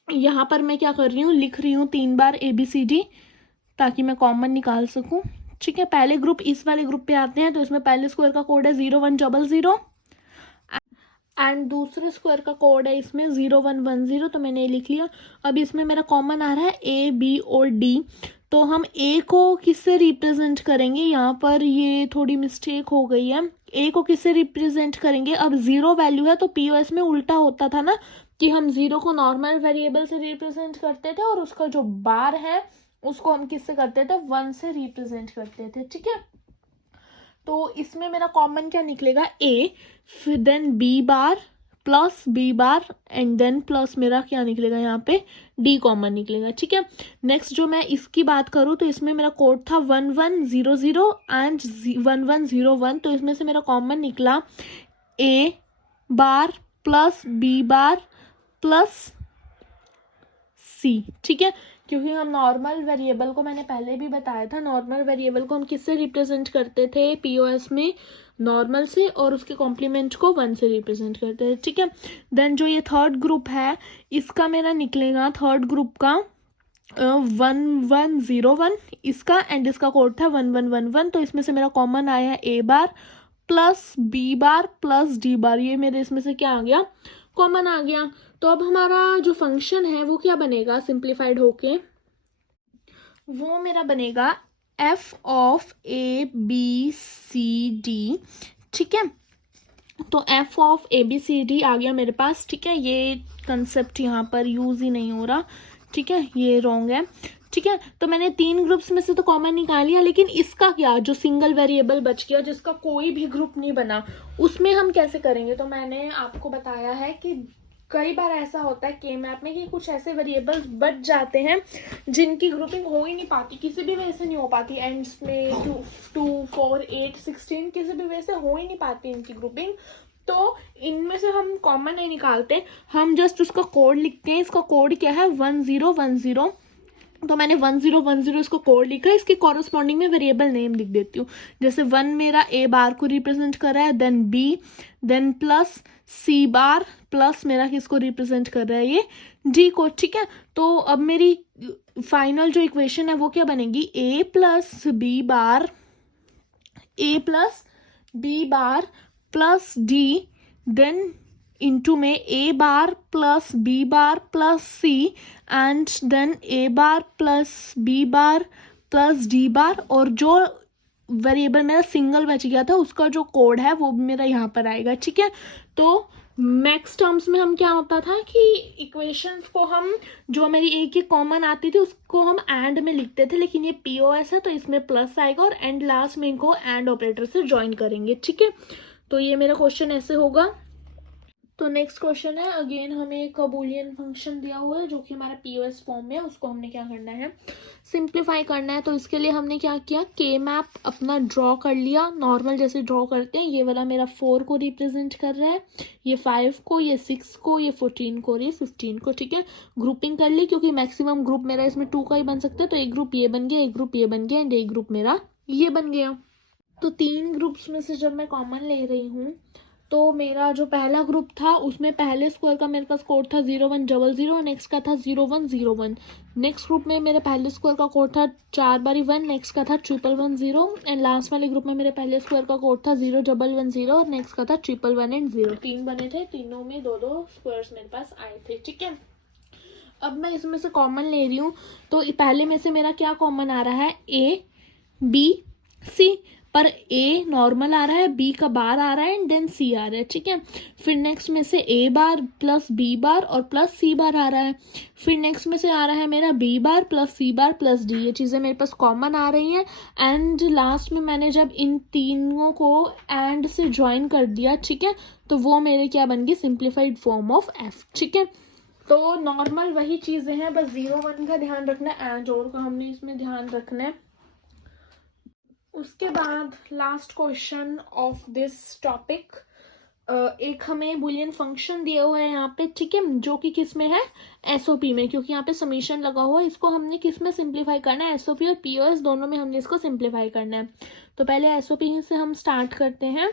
यहाँ पर मैं क्या कर रही हूँ, लिख रही हूँ 3 बार ABCD ताकि मैं कॉमन निकाल सकूँ, ठीक है। पहले ग्रुप इस वाले ग्रुप पे आते हैं, तो इसमें पहले स्क्वायर का कोड है 0 1 0 0 एंड दूसरे स्क्वायर का कोड है इसमें 0 1 1 0, तो मैंने ये लिख लिया। अब इसमें मेरा कॉमन आ रहा है A B और D, तो हम A को किससे रिप्रेजेंट करेंगे, यहाँ पर ये थोड़ी मिस्टेक हो गई है, A को किससे रिप्रेजेंट करेंगे, अब 0 वैल्यू है तो POS में उल्टा होता था ना कि हम 0 को नॉर्मल वेरिएबल से रिप्रेजेंट करते थे और उसका जो बार है उसको हम किससे करते थे, 1 से रिप्रेजेंट करते थे, ठीक है। तो इसमें मेरा कॉमन क्या निकलेगा, A, फिर then B bar plus B bar and then plus मेरा क्या निकलेगा यहाँ पे D कॉमन निकलेगा, ठीक है। नेक्स्ट जो मैं इसकी बात करूँ तो इसमें मेरा कोड था 1 1 0 0 एंड 1 1 0 1, तो इसमें से मेरा कॉमन निकला ए bar plus B bar plus सी, ठीक है। क्योंकि हम नॉर्मल वेरिएबल को, मैंने पहले भी बताया था, नॉर्मल वेरिएबल को हम किससे रिप्रेजेंट करते थे पीओएस में, नॉर्मल से, और उसके कॉम्प्लीमेंट को 1 से रिप्रेजेंट करते थे, ठीक है। देन जो ये थर्ड ग्रुप है इसका मेरा निकलेगा, थर्ड ग्रुप का 1101 इसका, एंड इसका कोड था 1111। तो इसमें से मेरा कॉमन आया A bar plus B bar plus D bar, ये मेरे इसमें से क्या आ गया, कॉमन आ गया। तो अब हमारा जो फंक्शन है वो क्या बनेगा सिंप्लीफाइड होके, वो मेरा बनेगा F of A B C D, ठीक है। तो F of A B C D आ गया मेरे पास, ठीक है। ये कंसेप्ट यहाँ पर यूज ही नहीं हो रहा, ठीक है, ये रॉन्ग है, ठीक है। तो मैंने 3 ग्रुप्स में से तो कॉमन निकाल लिया, लेकिन इसका क्या, जो सिंगल वेरिएबल बच गया जिसका कोई भी ग्रुप नहीं बना, उसमें हम कैसे करेंगे। तो मैंने आपको बताया है कि कई बार ऐसा होता है के मैप में कि कुछ ऐसे वेरिएबल्स बच जाते हैं जिनकी ग्रुपिंग हो ही नहीं पाती, किसी भी वजह से नहीं हो पाती, एंड्स में 2 4 8 16 किसी भी वजह से हो ही नहीं पाती इनकी ग्रुपिंग। तो इनमें से हम कॉमन नहीं निकालते, हम जस्ट उसका कोड लिखते हैं। इसका कोड क्या है 1010। तो मैंने 1010 इसको कोड लिखा है, इसके कॉरस्पॉन्डिंग में वेरिएबल नेम लिख देती हूँ। जैसे 1 मेरा ए बार को रिप्रेजेंट कर रहा है, देन बी, देन प्लस सी बार, प्लस मेरा किसको रिप्रेजेंट कर रहा है, ये डी को, ठीक है। तो अब मेरी फाइनल जो इक्वेशन है वो क्या बनेगी, A plus B bar plus D, then into में ए bar plus B bar plus C, and then A bar plus B bar plus D bar, और जो वेरिएबल मेरा सिंगल बच गया था उसका जो कोड है वो मेरा यहाँ पर आएगा, ठीक है। तो मैक्स टर्म्स में हम क्या होता था कि इक्वेशंस को हम, जो मेरी एक ही कॉमन आती थी उसको हम एंड में लिखते थे, लेकिन ये पीओएस है तो इसमें प्लस आएगा और एंड लास्ट में इनको एंड ऑपरेटर से ज्वाइन करेंगे, ठीक है। तो ये मेरा क्वेश्चन ऐसे होगा। तो नेक्स्ट क्वेश्चन है, अगेन हमें एक बूलियन फंक्शन दिया हुआ है जो कि हमारा पीओएस फॉर्म में है, उसको हमने क्या करना है, सिंप्लीफाई करना है। तो इसके लिए हमने क्या किया, के मैप अपना ड्रॉ कर लिया, नॉर्मल जैसे ड्रॉ करते हैं। ये वाला मेरा 4 को रिप्रेजेंट कर रहा है, ये 5 को, ये 6 को, ये 14 को और ये 15 को, ठीक है। ग्रुपिंग कर ली क्योंकि मैक्सिमम ग्रुप मेरा इसमें 2 का ही बन सकता है। तो एक ग्रुप ये बन गया, एक ग्रुप ये बन गया, एंड एक ग्रुप मेरा ये बन गया। तो 3 ग्रुप्स में से जब मैं कॉमन ले रही हूँ तो मेरा जो पहला ग्रुप था उसमें पहले स्क्वायर का मेरे पास कोड था 0100, नेक्स्ट का था 0101। नेक्स्ट ग्रुप में मेरे पहले स्क्वायर का कोड था 4 बारी 1, नेक्स्ट का था 1110, एंड लास्ट वाले ग्रुप में मेरे पहले स्क्वायर का कोड था 0110 और नेक्स्ट का था 1111 एंड 0। 3 बने थे, तीनों में 2 स्क्वायर्स मेरे पास आए थे, ठीक है। अब मैं इसमें से कॉमन ले रही हूँ, तो पहले में से मेरा क्या कॉमन आ रहा है, ए बी सी, पर ए नॉर्मल आ रहा है, बी का बार आ रहा है, एंड देन सी आ रहा है, ठीक है। फिर नेक्स्ट में से ए बार प्लस बी बार और प्लस सी बार आ रहा है। फिर नेक्स्ट में से आ रहा है मेरा बी बार प्लस सी बार प्लस डी, ये चीज़ें मेरे पास कॉमन आ रही हैं। एंड लास्ट में मैंने जब इन तीनों को एंड से ज्वाइन कर दिया, ठीक है, तो वो मेरे क्या बन गई, सिंप्लीफाइड फॉर्म ऑफ एफ, ठीक है। तो नॉर्मल वही चीज़ें हैं, बस 01 का ध्यान रखना है, एंड और का हमने इसमें ध्यान रखना है। उसके बाद last question of this topic, एक हमें बुलियन फंक्शन दिया हुआ है यहाँ पे, ठीक है, जो कि किस में है, एसओपी में, क्योंकि यहाँ पे समीशन लगा हुआ है। इसको हमने किस में सिंप्लीफाई करना है, एसओपी और पीओएस दोनों में हमने इसको सिंप्लीफाई करना है। तो पहले एसओपी से हम स्टार्ट करते हैं।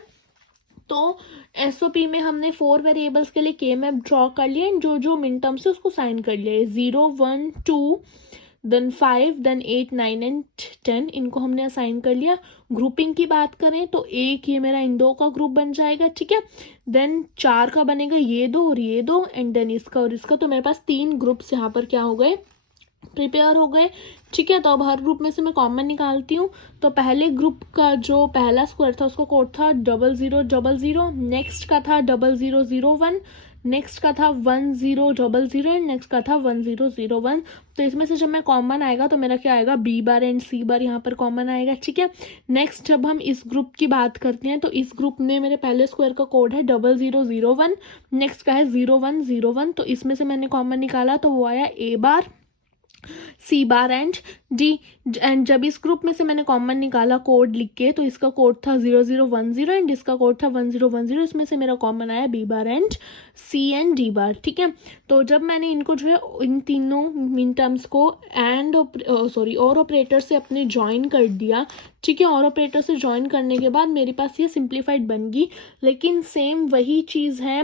तो एसओपी में हमने 4 वेरिएबल्स के लिए के मैप ड्रॉ कर लिया, एंड जो जो मिन टर्म से उसको साइन कर लिया, 0 1 2 देन 5 देन 8 9 एंड 10, इनको हमने असाइन कर लिया। ग्रुपिंग की बात करें तो एक ये मेरा इन 2 का ग्रुप बन जाएगा, ठीक है। देन 4 का बनेगा ये 2 और ये 2, एंड देन इसका और इसका। तो मेरे पास 3 ग्रुप्स यहाँ पर क्या हो गए, प्रिपेयर हो गए, ठीक है। तो अब हर ग्रुप में से मैं कॉमन निकालती हूँ। तो पहले ग्रुप का जो पहला स्क्वायर था उसका कोड था 0000, नेक्स्ट का था 0001, नेक्स्ट का था 1000 एंड नेक्स्ट का था 1001। तो इसमें से जब मैं कॉमन आएगा तो मेरा क्या आएगा, बी बार एंड सी बार यहाँ पर कॉमन आएगा, ठीक है। नेक्स्ट जब हम इस ग्रुप की बात करते हैं तो इस ग्रुप में मेरे पहले स्क्वायर का कोड है 0001, नेक्स्ट का है 0101। तो इसमें से मैंने कॉमन निकाला तो वो आया A bar C bar and D. And जब इस ग्रुप में से मैंने कॉमन निकाला कोड लिख के, तो इसका कोड था 0010 एंड इसका कोड था 1010। इसमें से मेरा कॉमन आया b bar and c and d bar, ठीक है। तो जब मैंने इनको जो है इन तीनों मिन टर्म्स को एंड और ऑपरेटर से अपने ज्वाइन कर दिया, ठीक है। और ऑपरेटर से ज्वाइन करने के बाद मेरे पास ये सिंप्लीफाइड बन गई। लेकिन सेम वही चीज़ है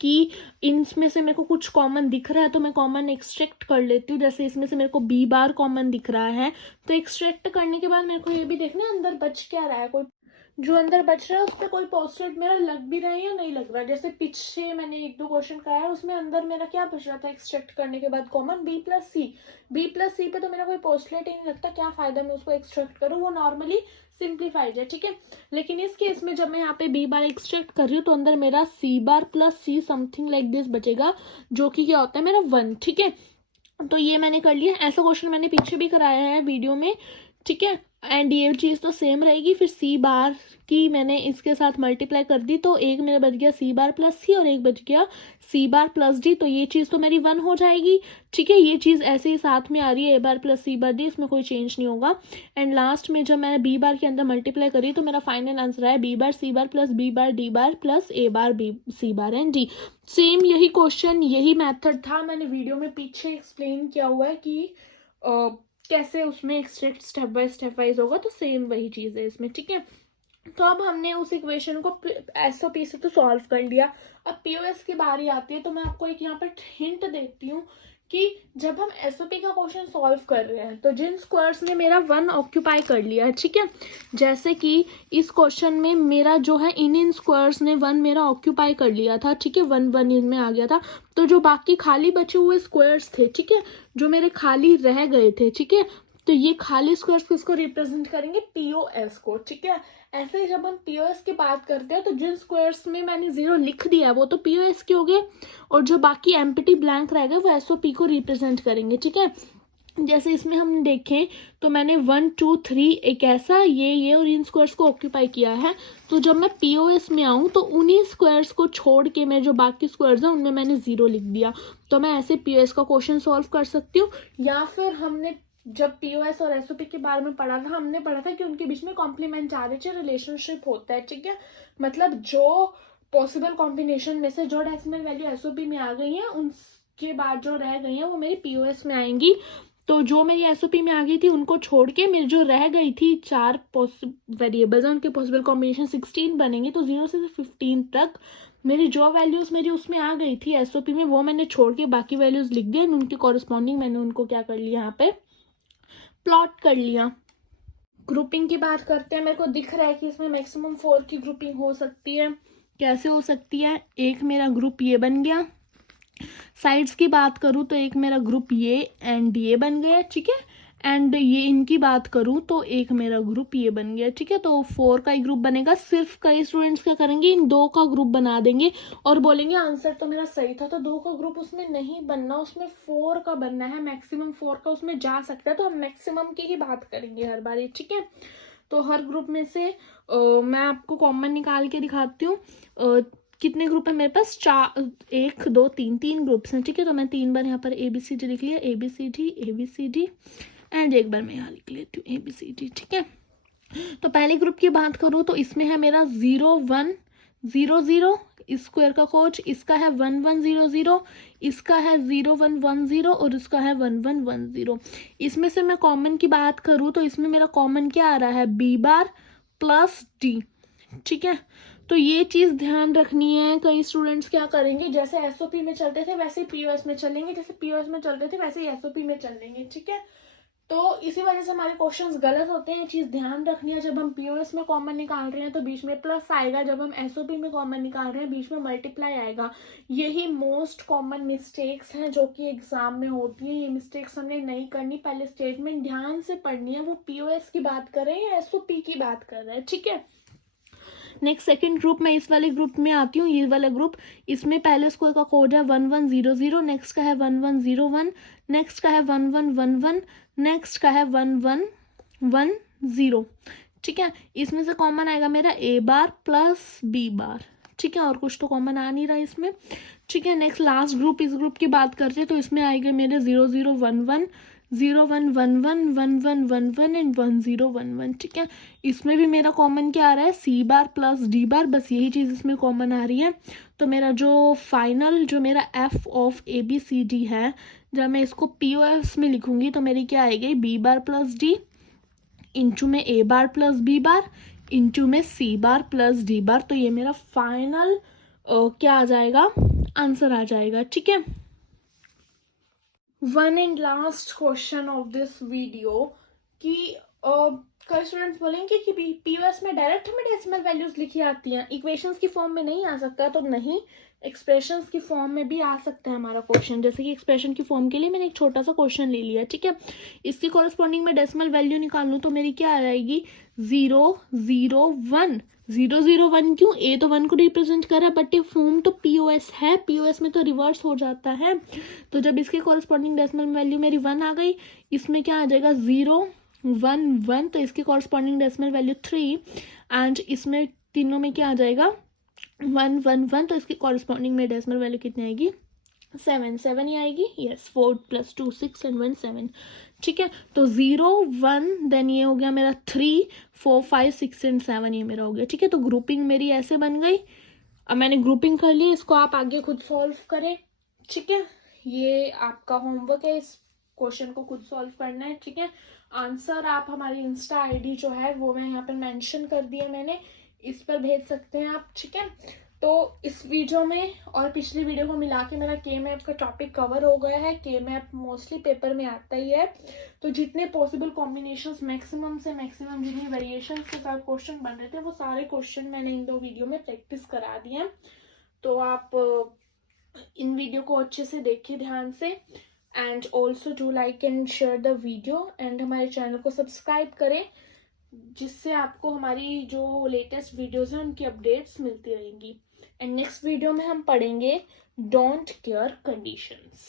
कि इनमें से मेरे को कुछ कॉमन दिख रहा है तो मैं कॉमन एक्सट्रैक्ट कर लेती हूँ। जैसे इसमें से मेरे को बी बार कॉमन दिख रहा है, तो एक्सट्रैक्ट करने के बाद मेरे को ये भी देखना है अंदर बच क्या रहा है। कोई जो अंदर बच रहा है उस पर कोई पोस्टेड मेरा लग भी रहा है या नहीं लग रहा। जैसे पीछे मैंने 1-2 क्वेश्चन कराया, उसमें अंदर मेरा क्या बच रहा था एक्सट्रैक्ट करने के बाद कॉमन बी प्लस सी पे तो मेरा कोई पोस्टलेट ही नहीं लगता, क्या फायदा मैं उसको एक्सट्रैक्ट करूँ, वो नॉर्मली सिंप्लीफाइड है, ठीक है। लेकिन इस केस में जब मैं यहाँ पे बी बार एक्सट्रैक्ट कर रही हूँ तो अंदर मेरा C bar plus C something like this बचेगा, जो कि क्या होता है मेरा 1, ठीक है। तो ये मैंने कर लिया। ऐसा क्वेश्चन मैंने पीछे भी कराया है वीडियो में, ठीक है। एंड ये चीज़ तो सेम रहेगी। फिर सी बार की मैंने इसके साथ मल्टीप्लाई कर दी, तो एक मेरा बच गया सी बार प्लस सी और एक बच गया सी बार प्लस डी। तो ये चीज़ तो मेरी 1 हो जाएगी, ठीक है। ये चीज़ ऐसे ही साथ में आ रही है, ए बार प्लस सी बार डी, इसमें कोई चेंज नहीं होगा। एंड लास्ट में जब मैंने बी बार के अंदर मल्टीप्लाई करी तो मेरा फाइनल आंसर है b bar C bar plus B bar D bar plus a bar b c bar and d. Same यही क्वेश्चन, यही मेथड था, मैंने वीडियो में पीछे एक्सप्लेन किया हुआ है कि कैसे उसमें एक्सट्रैक्ट स्टेप वाइज होगा। तो सेम वही चीज़ है इसमें, ठीक है। तो अब हमने उस इक्वेशन को एसओपी से तो सॉल्व कर लिया। अब पीओएस की बारी आती है, तो मैं आपको एक यहाँ पर हिंट देती हूँ कि जब हम एसओपी का क्वेश्चन सॉल्व कर रहे हैं तो जिन स्क्वायर्स ने मेरा 1 ऑक्यूपाई कर लिया है, ठीक है। जैसे कि इस क्वेश्चन में मेरा जो है इन स्क्वायर्स ने 1 मेरा ऑक्यूपाई कर लिया था, ठीक है। 1 1 इनमें आ गया था। तो जो बाकी खाली बचे हुए स्क्वायर्स थे, ठीक है, जो मेरे खाली रह गए थे, ठीक है, तो ये खाली स्क्वायर्स किसको रिप्रेजेंट करेंगे, पीओएस को, ठीक है। ऐसे ही जब हम पीओएस की बात करते हैं तो जिन स्क्वायर्स में मैंने 0 लिख दिया है वो तो पीओएस के हो गए, और जो बाकी एम्प्टी ब्लैंक रह गए वो एसओपी को रिप्रेजेंट करेंगे, ठीक है। जैसे इसमें हम देखें तो मैंने 1 2 3 एक ऐसा ये और इन स्क्वायर्स को ऑक्यूपाई किया है। तो जब मैं पीओएस में आऊँ तो उन्हीं स्क्वायर्स को छोड़ के मैं जो बाकी स्क्वायर्स हैं उनमें मैंने 0 लिख दिया। तो मैं ऐसे पीओएस का क्वेश्चन सॉल्व कर सकती हूँ। या फिर हमने जब पीओएस और एसओपी के बारे में पढ़ा था, हमने पढ़ा था कि उनके बीच में कॉम्प्लीमेंटारिटी रिलेशनशिप होता है, ठीक है। मतलब जो पॉसिबल कॉम्बिनेशन में से जो डेसिमल वैल्यू एसओपी में आ गई हैं उनके बाद जो रह गई हैं वो मेरी पीओएस में आएंगी। तो जो मेरी एसओपी में आ गई थी उनको छोड़ के मेरी जो रह गई थी 4 वेरिएबल्स हैं उनके पॉसिबल कॉम्बिनेशन 16 बनेंगे। तो 0 से 15 तक मेरी जो वैल्यूज मेरी उसमें आ गई थी एसओपी में वो मैंने छोड़ के बाकी वैल्यूज लिख दिए, उनके कॉरेस्पॉन्डिंग मैंने उनको क्या कर लिया, यहाँ पे प्लॉट कर लिया। ग्रुपिंग की बात करते हैं। मेरे को दिख रहा है कि इसमें मैक्सिमम 4 की ग्रुपिंग हो सकती है। कैसे हो सकती है, एक मेरा ग्रुप ये बन गया। साइड्स की बात करूँ तो एक मेरा ग्रुप ये एंड ये बन गया, ठीक है। एंड ये इनकी बात करूँ तो एक मेरा ग्रुप ये बन गया, ठीक है। तो 4 का ही ग्रुप बनेगा। सिर्फ कई स्टूडेंट्स क्या करेंगे, इन 2 का ग्रुप बना देंगे और बोलेंगे आंसर तो मेरा सही था। तो 2 का ग्रुप उसमें नहीं बनना, उसमें 4 का बनना है। मैक्सिमम 4 का उसमें जा सकता है, तो हम मैक्सिमम की ही बात करेंगे हर बार, ठीक है। तो हर ग्रुप में से मैं आपको कॉमन निकाल के दिखाती हूँ। कितने ग्रुप है मेरे पास, 4 1 2 3 ग्रुप्स हैं, ठीक है। तो मैं 3 बार यहाँ पर ABCD लिख लिया, ABCD एंड एक बार मैं यहाँ लिख लेती हूँ ABCD, ठीक है। तो पहले ग्रुप की बात करूँ तो इसमें है मेरा 0 1 0 0 स्क्वायर का कोच, इसका है 1 1 0 0, इसका है 0 1 1 0 और इसका है 1 1 1 0। इसमें से मैं कॉमन की बात करूँ तो इसमें मेरा कॉमन क्या आ रहा है, बी बार प्लस डी, ठीक है। तो ये चीज़ ध्यान रखनी है। कई स्टूडेंट्स क्या करेंगे, जैसे एसओपी में चलते थे वैसे पीओएस में चलेंगे, जैसे पीओएस में चलते थे वैसे एसओपी में चलेंगे, ठीक है। तो इसी वजह से हमारे क्वेश्चंस गलत होते हैं। ये चीज़ ध्यान रखनी है। जब हम पीओएस में कॉमन निकाल रहे हैं तो बीच में प्लस आएगा, जब हम एसओपी में कॉमन निकाल रहे हैं बीच में मल्टीप्लाई आएगा। यही मोस्ट कॉमन मिस्टेक्स हैं जो कि एग्जाम में होती हैं। ये मिस्टेक्स हमने नहीं करनी। पहले स्टेटमेंट ध्यान से पढ़नी है, वो पीओएस की बात कर रहे हैं या एसओपी की बात कर रहे हैं, ठीक है। नेक्स्ट सेकंड ग्रुप में इस वाले ग्रुप में आती हूँ। ये वाला ग्रुप, इसमें पहले स्क्वायर का कोड है 1 1 0 0, नेक्स्ट का है 1 1 0 1, नेक्स्ट का है 1 1 1 1, नेक्स्ट का है 1 1 1 0, ठीक है। इसमें से कॉमन आएगा मेरा ए बार प्लस बी बार, ठीक है, और कुछ तो कॉमन आ नहीं रहा इसमें, ठीक है। नेक्स्ट लास्ट ग्रुप, इस ग्रुप की बात करते हैं तो इसमें आएगा मेरे 0 0 1 1 0 1 1 1 1 1 1 1 एंड 1 0 1 1, ठीक है। इसमें भी मेरा कॉमन क्या आ रहा है, सी बार प्लस डी बार, बस यही चीज़ इसमें कॉमन आ रही है। तो मेरा जो फाइनल जो मेरा f of A B C d है, जब मैं इसको पी ओ एस में लिखूंगी तो मेरी क्या आएगी, b bar plus d into में ए bar plus B bar into में c bar plus D bar. तो ये मेरा फाइनल क्या आ जाएगा, आंसर आ जाएगा, ठीक है। One and last question of this video कि कई स्टूडेंट्स बोलेंगे कि पीओएस में डायरेक्ट हमें डेसिमल वैल्यूज लिखी आती हैं, इक्वेशंस की फॉर्म में नहीं आ सकता, तो नहीं, एक्सप्रेशंस की फॉर्म में भी आ सकता है हमारा क्वेश्चन। जैसे कि एक्सप्रेशन की फॉर्म के लिए मैंने एक छोटा सा क्वेश्चन ले लिया, ठीक है। इसकी कॉरेस्पॉन्डिंग में डेसिमल वैल्यू निकाल लूँ तो मेरी क्या आ जाएगी, 0 0 1 0 0 1। क्यों, ए तो 1 को रिप्रेजेंट कर रहा है, बट ये फॉर्म तो पीओएस है, पीओएस में तो रिवर्स हो जाता है। तो जब इसके कॉरेस्पॉन्डिंग डेसिमल वैल्यू मेरी 1 आ गई, इसमें क्या आ जाएगा, 0 1 1, तो इसकी कॉरेस्पॉन्डिंग डेसिमल वैल्यू 3 एंड इसमें तीनों में क्या आ जाएगा, 1 1 1, तो इसकी कॉरेस्पॉन्डिंग में डेसिमल वैल्यू कितनी आएगी, 7 7 ही आएगी, यस। 4 + 2 6 एंड 1 7, ठीक है। तो 0 1 देन ये हो गया मेरा 3 4 5 6 एंड 7, ये मेरा हो गया, ठीक है। तो ग्रुपिंग मेरी ऐसे बन गई। अब मैंने ग्रुपिंग कर ली, इसको आप आगे खुद सॉल्व करें, ठीक है। ये आपका होमवर्क है, इस क्वेश्चन को खुद सॉल्व करना है, ठीक है। आंसर आप हमारी इंस्टा आईडी जो है वो मैं यहाँ पर मेंशन कर दिया मैंने, इस पर भेज सकते हैं आप, ठीक है। तो इस वीडियो में और पिछली वीडियो को मिला के मेरा के मैप का टॉपिक कवर हो गया है। के मैप मोस्टली पेपर में आता ही है, तो जितने पॉसिबल कॉम्बिनेशंस मैक्सिमम से मैक्सिमम जितनी वेरिएशंस के साथ क्वेश्चन बन रहे थे वो सारे क्वेश्चन मैंने इन 2 वीडियो में प्रैक्टिस करा दिए हैं। तो आप इन वीडियो को अच्छे से देखिए ध्यान से, and also do like and share the video, and हमारे चैनल को सब्सक्राइब करें, जिससे आपको हमारी जो लेटेस्ट वीडियोस हैं उनकी अपडेट्स मिलती रहेंगी। एंड नेक्स्ट वीडियो में हम पढ़ेंगे डोंट केयर कंडीशंस।